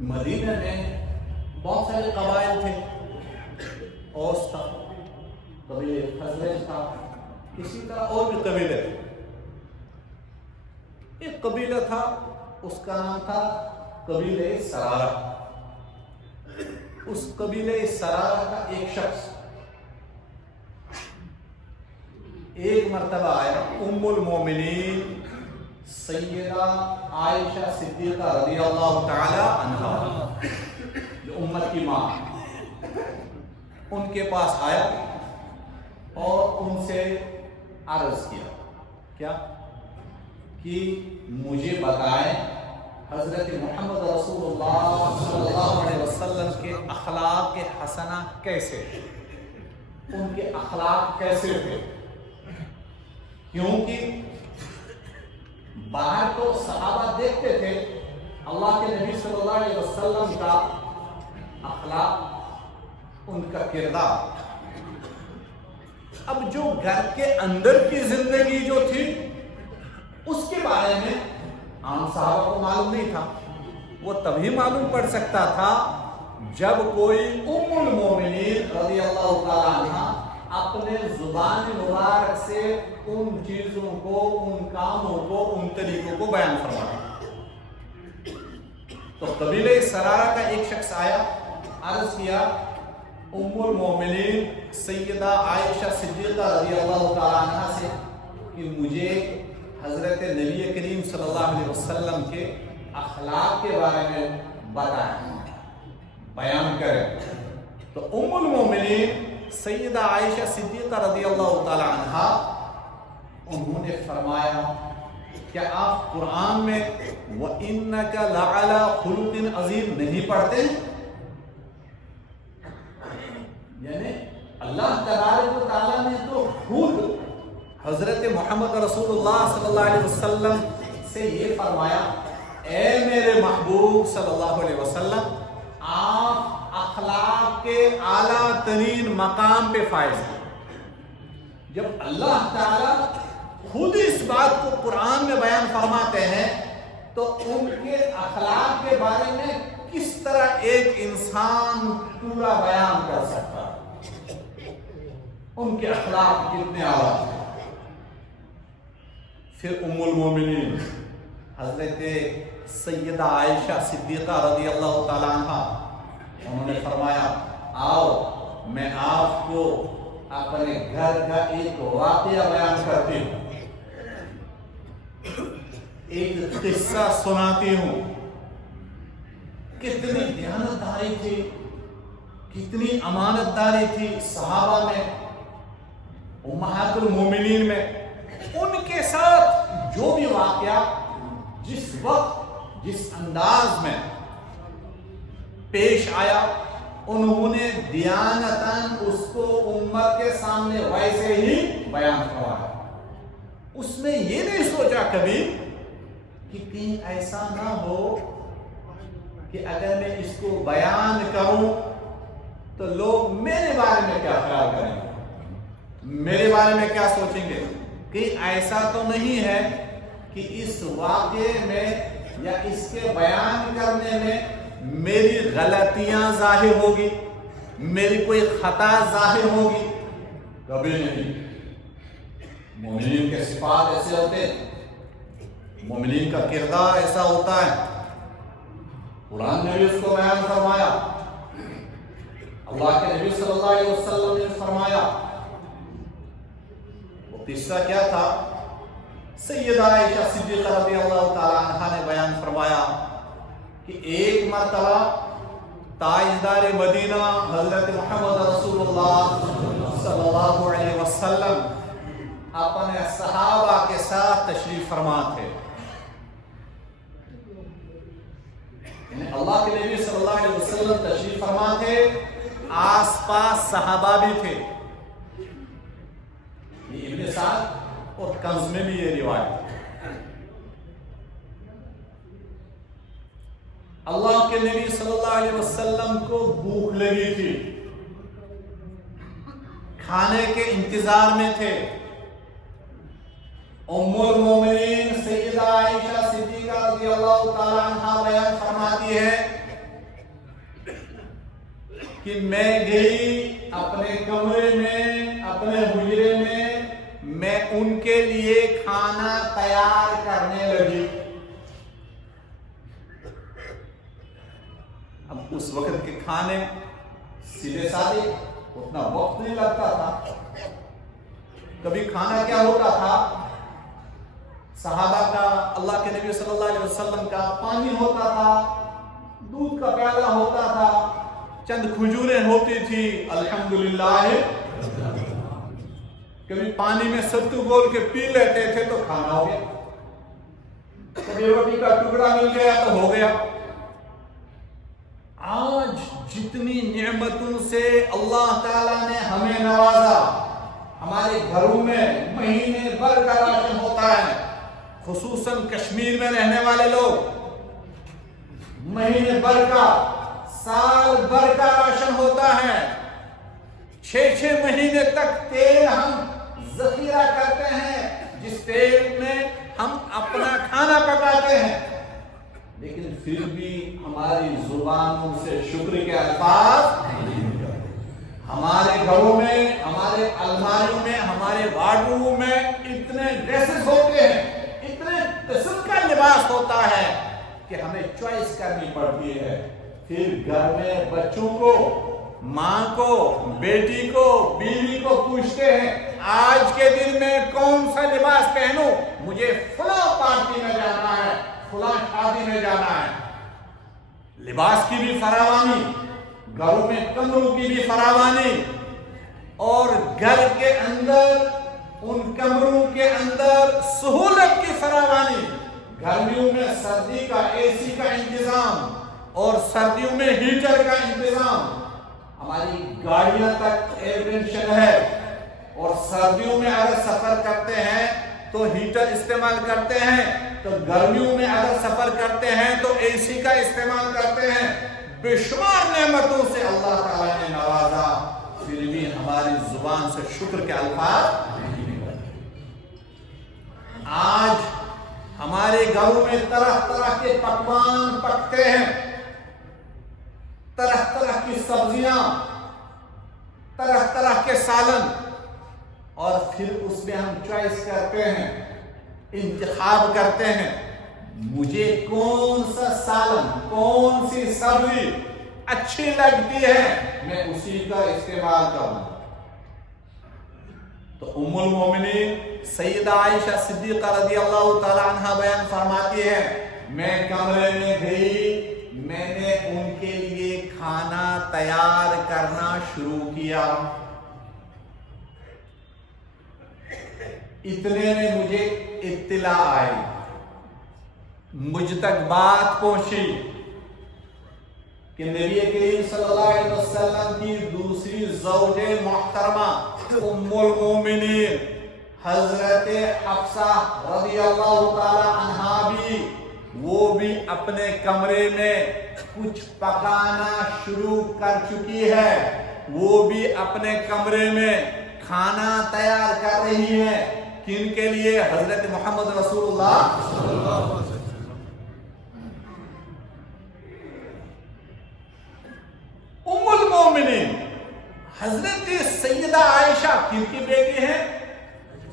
Medina में बहुत सारे कबाइल थे, औस था, कबीले खजरज था, इसी तरह और भी कबीले थे। एक कबीला था, उसका नाम था कबीले सरारा। उस कबीले सरारा का एक शख्स एक मर्तबा आया, उम्मुल मोमिनीन सैयदा आयशा सिद्दीक़ा रज़ियल्लाहु ताला अन्हा, जो उम्मत की माँ, उनके पास आया और उनसे अर्ज किया, क्या कि मुझे बताएं हज़रत मोहम्मद रसूलुल्लाह सल्लल्लाहु अलैहि वसल्लम के अखलाक के हसना कैसे, उनके अखलाक कैसे थे। क्योंकि बाहर तो सहाबा देखते थे अल्लाह के नबी सल्लल्लाहु अलैहि वसल्लम का अखलाक, उनका किरदार, अब जो घर के अंदर की जिंदगी जो थी उसके बारे में आम साहबा को मालूम नहीं था। वो तभी मालूम पड़ सकता था जब कोई उम्मुल मोमिनीन रज़ियल्लाहु ताला अन्हा अपने जुबान मुबारक से उन चीजों को, उन कामों को, उन तरीकों को बयान फरमाए। तो कबीले सरारा का एक शख्स आया, अर्ज किया उम्मुल मोमिनीन सैयदा आयशा सिद्दीक़ा रज़ियल्लाहु ताला अन्हा से कि मुझे हज़रत नबी करीम सल्लल्लाहु अलैहि वसल्लम के अखलाक के बारे में बताएं, बयान करें। तो उम्मुल मोमिनीन सैयदा आयशा सिद्दीक़ा रज़ियल्लाहु ताला अन्हा, उन्होंने फरमाया क्या आप कुरान में व इन्नका लअला खुलुक़िन अज़ीम नहीं पढ़ते? यानी अल्लाह तबारक व तआला ने तो खुद हजरत मोहम्मद रसूलुल्लाह सल्लल्लाहु अलैहि वसल्लम से ये फरमाया, ए मेरे महबूब सल्लल्लाहु अलैहि वसल्लम, आप अखलाक के आला तरीन मकाम पे फाइज हैं। जब अल्लाह ताला खुद इस बात को कुरान में बयान फरमाते हैं तो उनके अखलाक के बारे में किस तरह एक इंसान पूरा बयान कर सकता है, उनके अखलाक कितने आला हैं। फिर उम्मुल मोमिनीन हजरत सैयदा आयशा सिद्दीक़ा रज़ियल्लाहु ताला अन्हा, उन्होंने फरमाया आओ मैं आपको अपने घर का एक वाक़या बयान करती हूँ, एक किस्सा सुनाती हूँ। कितनी दयानतदारी थी, कितनी अमानतदारी थी सहाबा में, उम्महातुल मोमिनीन में। उनके साथ जो भी वाक़या जिस वक्त जिस अंदाज में पेश आया, उन्होंने दियानतन उसको उम्मत के सामने वैसे ही बयान करवाया। उसने ये नहीं सोचा कभी कि कहीं ऐसा ना हो कि अगर मैं इसको बयान करूं तो लोग मेरे बारे में क्या ख्याल करेंगे, मेरे बारे में क्या सोचेंगे। कि ऐसा तो नहीं है कि इस वाक़े में या इसके बयान करने में मेरी गलतियां जाहिर होगी, मेरी कोई खता जाहिर होगी, कभी नहीं। मोमिनीन के सिफात ऐसे होते, मोमिनीन का किरदार ऐसा होता है। कुरान ने भी उसको बयान फरमाया, अल्लाह के नबी सल्लल्लाहु अलैहि वसल्लम ने फरमाया। वो किस्सा क्या था? सैयदा आयशा सिद्दीक़ा रज़ियल्लाहु ताला अन्हा ने बयान फरमाया कि एक मर्तबा ताजदार मदीना हज़रत मोहम्मद रसूलुल्लाह सल्लल्लाहु अलैहि वसल्लम अपने सहाबा के साथ तशरीफ फरमा थे। अल्लाह के नबी सल्लल्लाहु अलैहि वसल्लम तशरीफ फरमा थे, आसपास सहाबा भी थे। ये इब्न साद और कंज़ में भी ये रिवायत। अल्लाह के नबी सल्लल्लाहु अलैहि वसल्लम को भूख लगी थी, खाने के इंतजार में थे। उम्मुल मोमिनीन सैयदा आयशा सिद्दीक़ा रज़ियल्लाहु ताला अन्हा बयान फरमाती है کہ میں گئی اپنے کمرے میں، اپنے حجرے میں ان کے لیے کھانا تیار کرنے لگی۔ اب اس وقت کے کھانے سیدھے سادے، اتنا وقت نہیں لگتا تھا۔ کبھی کھانا کیا ہوتا تھا، صحابہ کا، اللہ کے نبی صلی اللہ علیہ وسلم کا پانی ہوتا تھا، دودھ کا پیالہ ہوتا تھا، چند کھجوریں ہوتی تھی، الحمدللہ۔ کبھی پانی میں ستو گول کے پی لیتے تھے تو کھانا ہو گیا، کبھی روٹی کا ٹکڑا مل گیا تو ہو گیا۔ آج جتنی نعمتوں سے اللہ تعالیٰ نے ہمیں نوازا، ہمارے گھروں میں مہینے بھر کا راشن ہوتا ہے، خصوصاً کشمیر میں رہنے والے لوگ مہینے بھر کا، سال بھر کا راشن ہوتا ہے۔ 6 مہینے تک تیل ہم ذخیرہ کرتے ہیں، جس تیل میں ہم اپنا کھانا پکاتے ہیں، لیکن پھر بھی ہماری زبانوں سے شکر کے الفاظ نہیں نکلتے۔ ہمارے گھروں میں، ہمارے الماریوں میں، ہمارے وارڈروم میں اتنے ڈریسز ہوتے ہیں، اتنے قسم کا لباس ہوتا ہے کہ ہمیں چوائس کرنی پڑتی ہے۔ پھر گھر میں بچوں کو، ماں کو، بیٹی کو، بیوی کو پوچھتے ہیں آج کے دن میں کون سا لباس پہنوں، مجھے فلاں پارٹی میں جانا ہے، فلاں شادی میں جانا ہے۔ لباس کی بھی فراوانی، گھروں میں کمروں کی بھی فراوانی، اور گھر کے اندر، ان کمروں کے اندر سہولت کی فراوانی۔ گرمیوں میں سردی کا اے سی کا انتظام اور سردیوں میں ہیٹر کا انتظام۔ ہماری گاڑیاں تک ایئر کنڈیشن ہے، اور سردیوں میں اگر سفر کرتے ہیں تو ہیٹر استعمال کرتے ہیں، تو گرمیوں میں اگر سفر کرتے ہیں تو اے سی کا استعمال کرتے ہیں۔ بے شمار نعمتوں سے اللہ تعالیٰ نے نوازا، پھر بھی ہماری زبان سے شکر کے الفاظ نہیں نکلتے۔ آج ہمارے گھروں میں طرح طرح کے پکوان پکتے ہیں، طرح طرح کی سبزیاں، طرح طرح کے سالن، اور پھر اس میں ہم چوائس کرتے ہیں، انتخاب کرتے ہیں، مجھے کون سا سالن، کون سی سبزی اچھی لگتی ہے، میں اسی کا استعمال کروں۔ تو ام المومنین سیدہ عائشہ صدیقہ رضی اللہ تعالی عنہ بیان فرماتی ہے، میں کمرے میں گئی، میں نے ان کے لیے کھانا تیار کرنا شروع کیا۔ اتنے میں مجھے اطلاع آئی، مجھ تک بات پہنچی کہ نبی کریم صلی اللہ علیہ وسلم کی دوسری زوج محترمہ ام المومنین حضرت حفصہ رضی اللہ تعالی عنہا بھی، وہ بھی اپنے کمرے میں کچھ پکانا شروع کر چکی ہے، وہ بھی اپنے کمرے میں کھانا تیار کر رہی ہے۔ کن کے لیے؟ حضرت محمد رسول اللہ صلی اللہ علیہ وسلم۔ ام المومنین حضرت سیدہ عائشہ کن کی بیٹی ہے؟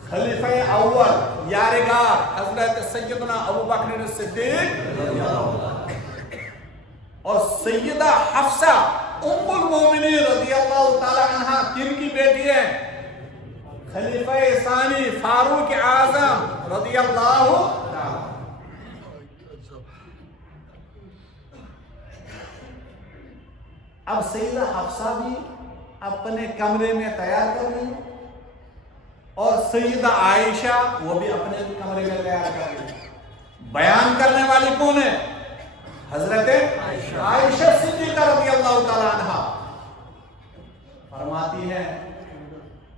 خلیفہ اول یارگار حضرت سیدنا ابو بکر الصدیق رضی اللہ عنہ، اور سیدہ حفصہ ام المومنین رضی اللہ تعالی عنہ کن کی بیٹی ہے؟ خلیفہ ثانی فاروق اعظم رضی اللہ تعالی۔ اب سیدہ حفصہ بھی اپنے کمرے میں تیار کر رہی ہے، اور سیدہ عائشہ وہ بھی اپنے کمرے میں تیار کر رہی ہے۔ بیان کرنے والی کون ہے؟ حضرت عائشہ صدیقہ رضی اللہ تعالی عنہ فرماتی ہے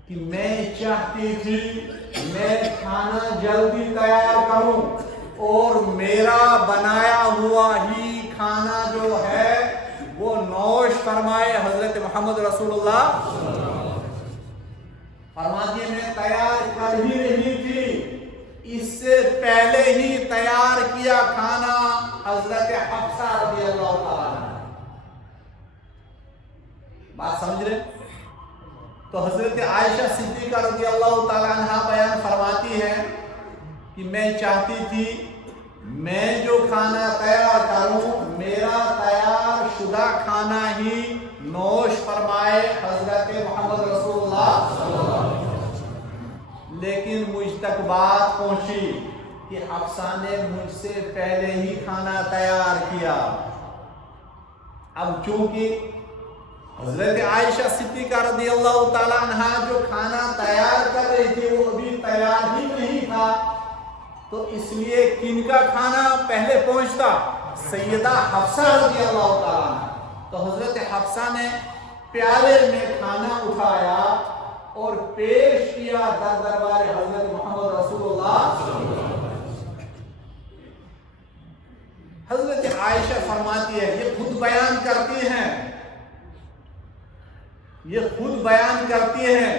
کہ میں چاہتی تھی میں کھانا جلدی تیار کروں، اور میرا بنایا ہوا ہی کھانا جو ہے وہ نوش فرمائے حضرت محمد رسول اللہ۔ فرماتی ہے میں تیار کر ہی رہی تھی، اس سے پہلے ہی تیار کیا کھانا حضرت حفصہ رضی اللہ تعالی عنہ۔ बात समझ रहे? तो हजरत आयशा सिद्दीका रज़ी अल्लाह ताला अन्हा बयान फरमाती है कि मैं चाहती थी मैं जो खाना तैयार करूं मेरा तैयार शुदा खाना ही नोश फरमाए हजरत मोहम्मद रसूलुल्लाह। लेकिन मुझ तक बात पहुंची कि हफ्सा ने मुझसे पहले ही खाना तैयार किया। अब चूंकि हजरत आयशा सिद्दीका रज़ियल्लाहु ताला अन्हा जो खाना तैयार कर रही थी वो अभी तैयार ही नहीं था, तो इसलिए किनका खाना पहले पहुंचता? सैयदा हफ्सा रज़ियल्लाहु ताला अन्हा। तो हजरत हफ्सा ने प्याले में खाना उठाया और पेश किया दरबार हजरत मोहम्मद रसूलुल्लाह। हजरत आयशा फरमाती है, ये खुद बयान करती हैं, ये खुद बयान करती हैं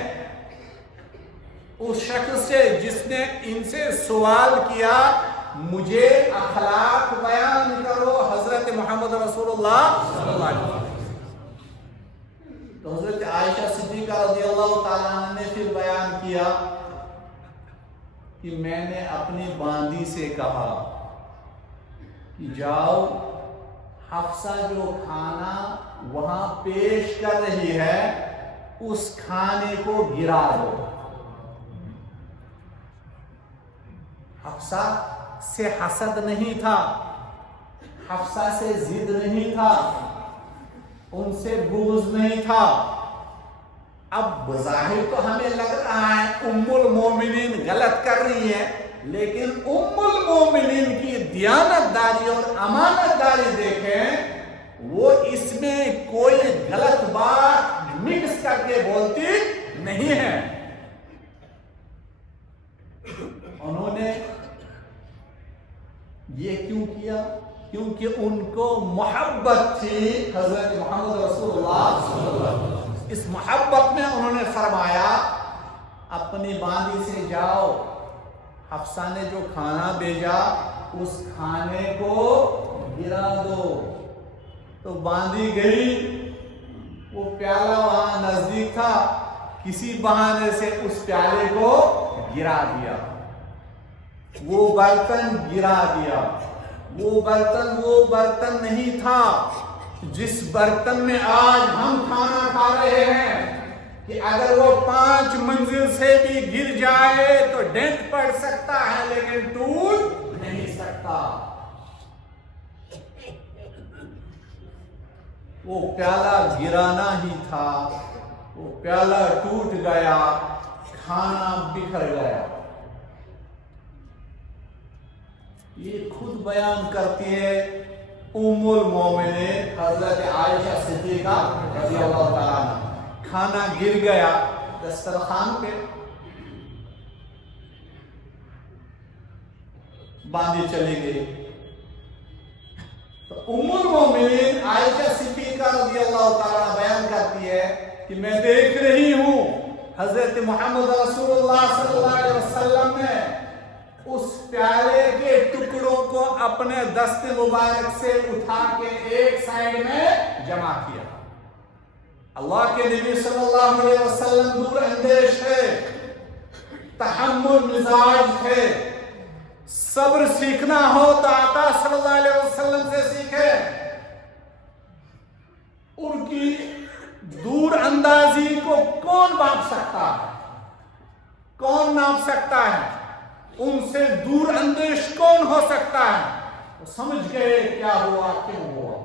उस शख्स से जिसने इनसे सवाल किया मुझे अखलाक बयान करो हजरत मोहम्मद रसूलुल्लाह सल्लल्लाहु अलैहि वसल्लम। तो हजरत आयशा सिद्दीका रज़ियल्लाहु ताला अन्हा ने फिर बयान किया कि मैंने अपनी बांदी से कहा कि जाओ हफ्सा जो खाना वहां पेश कर रही है उस खाने को गिरा दो। हफ्सा से हसद नहीं था, हफ्सा से जिद नहीं था, उनसे बुग़्ज़ नहीं था। अब बज़ाहिर तो हमें लग रहा है उम्मुल मोमिनीन गलत कर रही है, लेकिन उम्मुल मोमिनीन की दियानतदारी और अमानतदारी देखें, वो इसमें कोई गलत बात मिक्स करके बोलती नहीं है। उन्होंने ये क्यों किया? क्योंकि उनको मोहब्बत थी हजरत मोहम्मद रसूलुल्लाह। इस मोहब्बत में उन्होंने फरमाया अपनी बांदी से जाओ, हफ्सा ने जो खाना भेजा उस खाने को गिरा दो। तो बांदी गई, वो प्याला वहां नजदीक था, किसी बहाने से उस प्याले को गिरा दिया, वो बर्तन गिरा दिया। वो बर्तन नहीं था जिस बर्तन में आज हम खाना खा रहे हैं कि अगर वो 5 मंजिल से भी गिर जाए तो डेंट पड़ सकता है लेकिन टूट नहीं सकता। वो प्याला गिराना ही था, वो प्याला टूट गया, खाना बिखर गया। ये खुद बयान करती है उम्मुल मोमिनीन हजरत आयशा सिद्दीका रज़ियल्लाहु ताला अन्हा। खाना गिर गया दस्तरखान पे, बांदी चली गई। तो उम्मुल मोमिनीन आयशा सिद्दीका रज़ियल्लाहु ताला अन्हा बयान करती है कि मैं देख रही हूं हजरत मोहम्मद रसूलुल्लाह सल्लल्लाहु अलैहि वसल्लम ने उस प्याले के टुकड़ों को अपने दस्ते मुबारक से उठा के एक साइड में जमा किया। अल्लाह के नबी सल्लल्लाहु अलैहि वसल्लम दूर अंदेश थे, तहम्मुल मिजाज थे। सब्र सीखना हो तो आका सल्लल्लाहु अलैहि वसल्लम से सीखे। उनकी दूर अंदाजी को कौन माप सकता है? कौन नाप सकता है? उनसे दूर अंदेश कौन हो सकता है? वो समझ गए क्या हुआ, क्यों हुआ।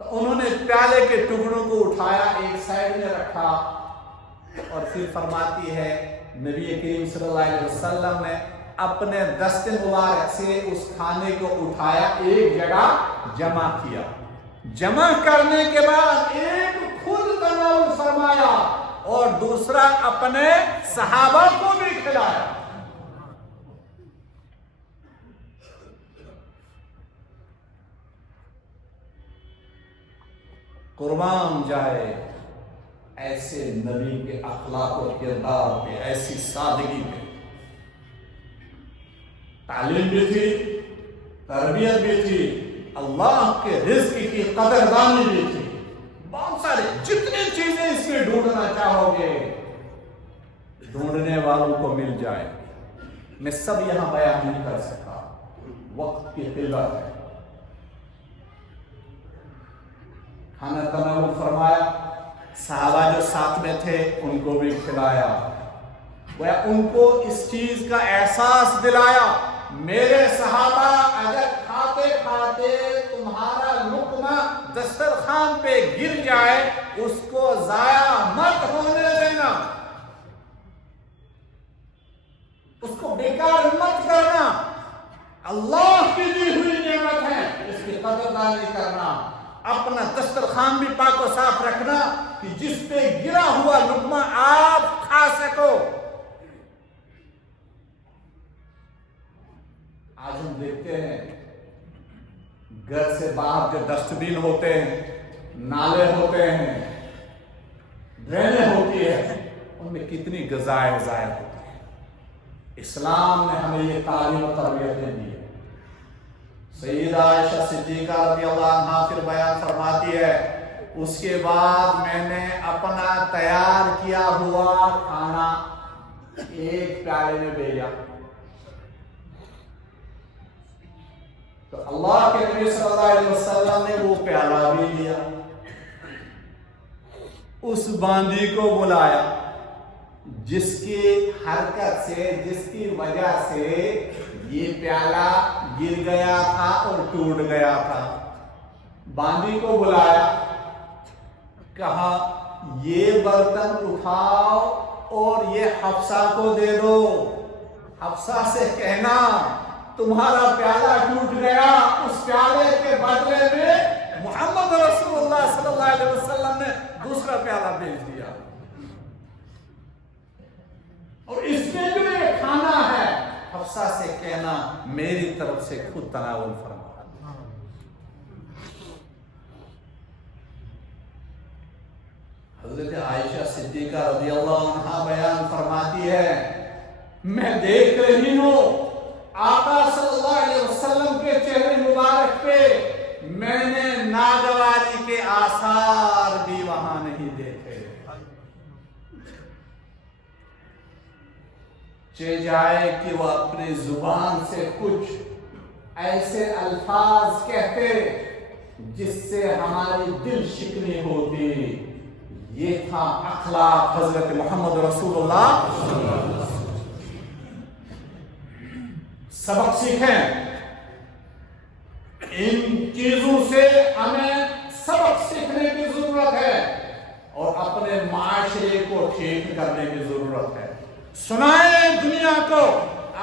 तो उन्होंने प्याले के टुकड़ों को उठाया, एक साइड में रखा और फिर फरमाती है नबी करीम सल्लल्लाहु अलैहि वसल्लम ने अपने दस्ते मुबारक से उस खाने को उठाया, एक जगह जमा किया। जमा करने के बाद एक खुद तनावुल फरमाया और दूसरा अपने सहाबा को भी खिलाया। कुर्बान जाए ऐसे नबी के अखलाक और किरदार पे, ऐसी सादगी पे। तालीम भी थी, तरबियत भी थी, अल्लाह के रिज्क की कदरदानी भी थी। बहुत सारे जितनी चीजें इसमें ढूंढना चाहोगे ढूंढने वालों को मिल जाए। मैं सब यहां बयान नहीं कर सकता, वक्त की किल्लत है। खाना तनावुल फरमाया, साहबा जो साथ में थे उनको भी खिलाया, वह उनको इस चीज का एहसास दिलाया, मेरे सहाबा अगर खाते खाते तुम्हारा लुक्मा दस्तरखान पे गिर जाए उसको जाया मत होने देना, उसको बेकार मत करना। अल्लाह की दी हुई नेमत है, इसकी कदरदानी करना। अपना दस्तरखान भी पाक और साफ रखना कि जिस पे गिरा हुआ लुक्मा आप खा सको। आज हम देखते हैं घर से बाहर जो डस्टबिन होते हैं, नाले होते हैं, ड्रेनें होती है, उनमें कितनी ग़िज़ाएं ज़ाया होती है। इस्लाम ने हमें ये तालीम और तरबियतें दी है। सैयदा आयशा सिद्दीक़ा रज़ियल्लाहु अन्हा फिर बयान फरमाती है, उसके बाद मैंने अपना तैयार किया हुआ खाना एक प्याले में भेजा, तो अल्लाह के नबी सल्लल्लाहु अलैहि वसल्लम ने वो प्याला भी लिया, उस बांदी को बुलाया जिसकी हरकत से, जिसकी वजह से ये प्याला गिर गया था और टूट गया था। बांदी को बुलाया, कहा ये बर्तन उठाओ और ये हफ्सा को दे दो। हफ्सा से कहना तुम्हारा प्याला टूट गया, उस प्याले के बदले में मोहम्मद रसूलुल्लाह सल्लल्लाहु अलैहि वसल्लम ने दूसरा प्याला भेज दिया और इसमें जो ये खाना है, हफ्सा से कहना मेरी तरफ से खुद तनावुल फरमा। हज़रत आयशा सिद्दीक़ा रज़ियल्लाहु अन्हा बयान फरमाती है, मैं देख रही हूं आका सल्लल्लाहु अलैहि वसल्लम के चेहरे मुबारक पे मैंने नागवारी के आसार भी वहां नहीं देखे। चे जाए कि वह अपनी जुबान से कुछ ऐसे अल्फाज कहते जिससे हमारी दिल शिकनी होती। ये था अखलाक हजरत मोहम्मद रसूलुल्लाह। सबक सीखें, इन चीजों से हमें सबक सीखने की जरूरत है और अपने माशरे को ठीक करने की जरूरत है। सुनाए दुनिया को,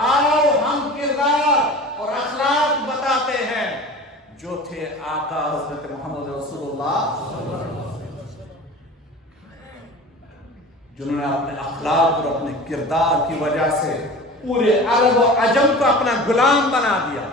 आओ हम किरदार और अखलाक बताते हैं जो थे आका हजरत मोहम्मद रसूलुल्लाह, जिन्होंने अपने अखलाक और अपने किरदार की वजह से पूरे अरब और अजम को अपना गुलाम बना दिया।